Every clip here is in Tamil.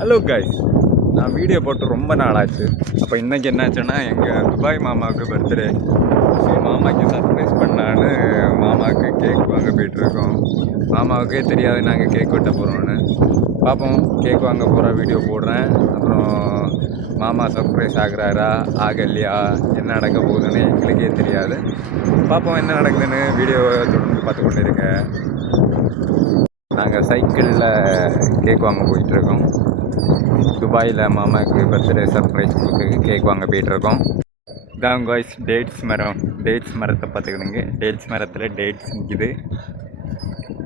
ஹலோ கைஸ், நான் வீடியோ போட்டு ரொம்ப நாள் ஆச்சு. அப்போ இன்றைக்கி என்னாச்சுன்னா எங்கள் துபாய் மாமாவுக்கு பர்த்டே. ஸோ மாமாவுக்கு சர்ப்ரைஸ் பண்ணான்னு மாமாவுக்கு கேக் வாங்க போயிட்டுருக்கோம். மாமாவுக்கே தெரியாது நாங்கள் கேக் வெட்ட போகிறோன்னு. பார்ப்போம், கேக் வாங்க போகிற வீடியோ போடுறேன். அப்புறம் மாமா சர்ப்ரைஸ் ஆகுறாரா ஆகலையா, என்ன நடக்க போகுதுன்னு எங்களுக்கே தெரியாது. பார்ப்போம் என்ன நடக்குதுன்னு. வீடியோவை தொடர்ந்து பார்த்து கொண்டு இருங்க. நாங்கள் சைக்கிளில் கேக் வாங்க போயிட்டுருக்கோம். துபாயில் மாமாவுக்கு பர்த்டே சர்ப்ரைஸ் கொடுத்து கேக் வாங்க போயிட்டுருக்கோம். இதான் காய்ஸ் டேட்ஸ் மரம். டேட்ஸ் மரத்தை பார்த்துக்கிடுங்க. டேட்ஸ் மரத்தில் டேட்ஸ் நிற்கிது.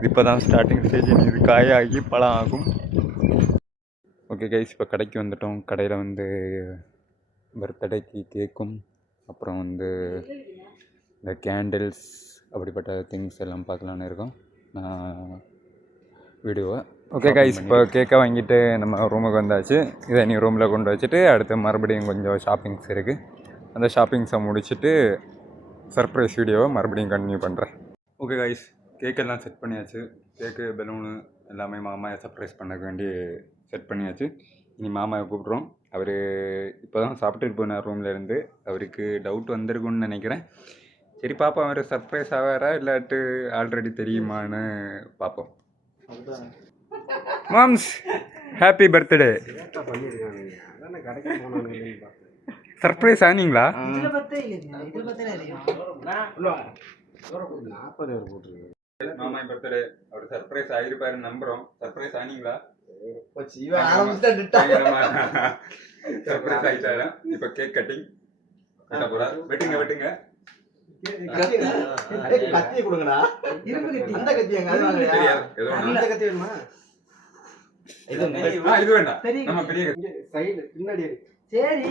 இப்போ தான் ஸ்டார்டிங் ஸ்டேஜ். இது காயாகி பழம் ஆகும். ஓகே கைஸ், இப்போ கடைக்கு வந்துட்டோம். கடையில் வந்து பர்த்டேக்கு கேக்கும் அப்புறம் வந்து இந்த கேண்டில்ஸ் அப்படிப்பட்ட திங்ஸ் எல்லாம் பார்க்கலான்னு இருக்கோம். நான் வீடியோவை ஓகே கைஸ், இப்போ கேக்கை வாங்கிட்டு நம்ம ரூமுக்கு வந்தாச்சு. இதை நீ ரூமில் கொண்டு வச்சுட்டு அடுத்து மறுபடியும் கொஞ்சம் ஷாப்பிங்ஸ் இருக்குது. அந்த ஷாப்பிங்ஸை முடிச்சுட்டு சர்ப்ரைஸ் வீடியோவை மறுபடியும் கண்டினியூ பண்ணுறேன். ஓகே கைஸ், கேக்கெல்லாம் செட் பண்ணியாச்சு. கேக்கு, பலூனு எல்லாமே மாமாவை சர்ப்ரைஸ் பண்ண வேண்டி செட் பண்ணியாச்சு. இனி மாமாவை கூப்பிட்றோம். அவர் இப்போ தான் சாப்பிட்டுட்டு போனார் ரூம்லேருந்து. அவருக்கு டவுட் வந்திருக்குன்னு நினைக்கிறேன். சரி பார்ப்போம், அவர் சர்ப்ரைஸ் ஆவாரா இல்லாட்டு ஆல்ரெடி தெரியுமான்னு பார்ப்போம். Moms, happy birthday. சர்ப்ரைஸ் ஆனீங்களா? மாமா பர்த்டே அவர் சர்ப்ரைஸ் ஆகிருப்பாருன்னு நம்புறோம். சர்ப்ரைஸ் ஆனீங்களா? சர்ப்ரைஸ் ஆகிட்டாரு. இப்போ கேக் கட்டிங் கட்ட போறார். வெட்டுங்க வெட்டுங்க. கத்தியை கொடுங்கடா. அந்த கத்தி எங்க? இது வேண்டாம், நம்ம பெரிய சைடு பின்னாடி. சரி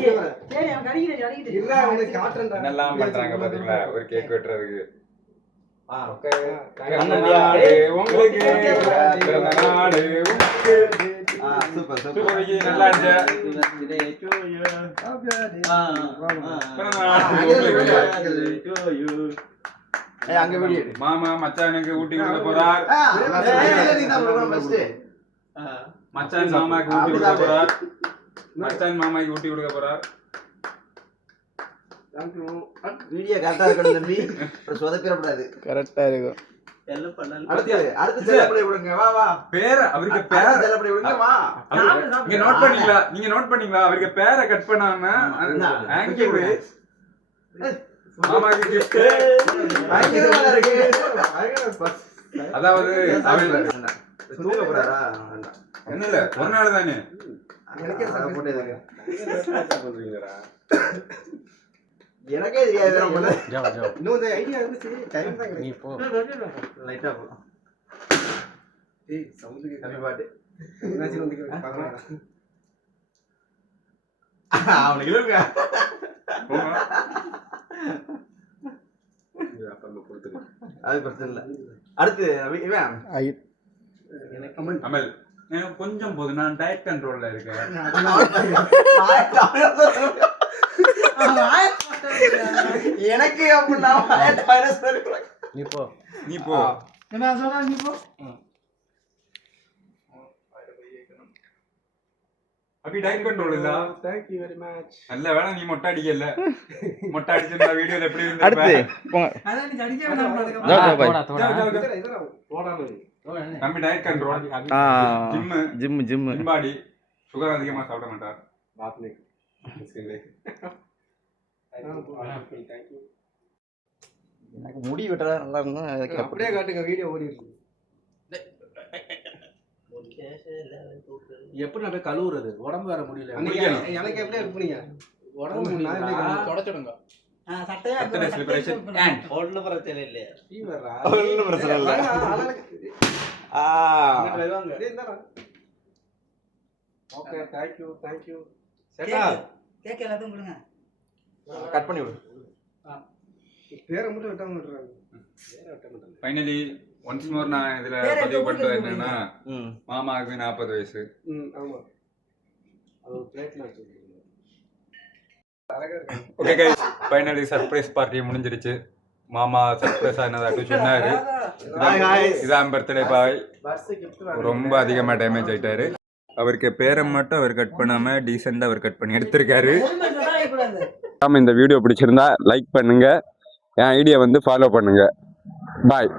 சரி, அவன் கடிக்கிற இல்ல, அவனுக்கு காட்றேன். என்னெல்லாம் பண்றாங்க பாத்தீங்களா ஒரு கேக் வெட்டுறதுக்கு. ஓகே, உங்களுக்கு பிறந்த நாள். சூப்பர் சூப்பர், நல்லா இருந்துச்சு. மாமா மச்சானுக்கு ஊட்டி கொடுக்க போறார். மச்சான் மாமாக்கு ஊட்டி கொடுக்க போறார். மச்சான் மாமாக்கு ஊட்டி கொடுக்க போறார். வீடியோ கரெக்டா இருக்கணும் தம்பி, சொதப்பிடக்கூடாது. கரெக்டா இருக்கும். நீங்க நோட் பண்ணீங்களா? அவருக்கு பேரை கட் பண்ணாம மாமாக்கு கிஃப்ட். அதாவது தூங்க போறாரா? என்ன இல்ல, ஒரு நாள் தானே. எனக்கே தெரியாது. இன்னும் ஐடியா இருந்துச்சு. டைம் தான் நீ போ. லைட்டா போ. ஏய் சவுண்டுக்கு கம்மி பாட்டு. என்னாச்சு வந்து பார்க்கலாம். அவனுக்கு இல்லங்க. போங்க. இது அப்பா கொடுத்துங்க. அது பிரச்சனை இல்ல. அடுத்து இவன் எனக்கு அமல் கொஞ்சம் போது. நான் டயட் கண்ட்ரோல்ல இருக்கேன். எனக்கு அப்படின்னா நீ போ, நீ போ. என்ன சொல்ற? நீ போ. அப்படி டயட் கண்ட்ரோல் இல்ல. Thank you very much. நல்ல வேளை நீ மொட்டை அடிக்கல. மொட்டை அடிச்சா வீடியோல எப்படி இருந்தது? அடுத்து போங்க. அத நீ அடிக்க வேண்டாம். போடா. நம்ம diet control. Gym body. Sugar அதிகமா சாப்பிட மாட்டார். பாத்லே. எனக்கு முடி வெட்டறா நல்லா இருந்தா அப்படியே காட்டுங்க. வீடியோ ஓடி இருக்கு. எப்படி நான் கழுவுறது? உடம்பு வேற முடியல. எனக்கு எப்படி இருப்பீங்க? உடம்பு நான் தொடச்சிடுங்க. சட்டையா செலிப்ரேஷன் அண்ட் ஒண்ணு பிரச்சனை இல்ல. ஃபீவரா? ஒண்ணு பிரச்சனை இல்ல. வாங்க. இந்தடா. Okay, thank you. சேட்டா கேக் எல்லாத்தையும் கொடுங்க. கட் பண்ணி விடு. பேரை மட்டும் வெட்டாம விட்டுறாங்க. பேரை வெட்ட மாட்டாங்க. ஃபைனலி ஒன்ஸ் மோர் நான் இதுல பதிவு பண்றது என்னன்னா, மாமாவுக்கு 40 வயசு. ஆமா, அது பிளேட்ல வச்சிருக்கீங்க. Okay guys, finally surprise party முடிஞ்சிருச்சு. மாமா சர்ப்ரைஸ் ஆனதாட்டு சொன்னாரு. இதான் பர்த்டே பாய். ரொம்ப அதிகமா டேமேஜ் ஆயிட்டாரு. அவருக்கு பேரை மட்டும் அவர் கட் பண்ணாம டீசெண்டா அவர் கட் பண்ணி எடுத்திருக்காரு. இந்த வீடியோ பிடிச்சிருந்தா லைக் பண்ணுங்க, என் ஐடியா வந்து ஃபாலோ பண்ணுங்க. பாய்.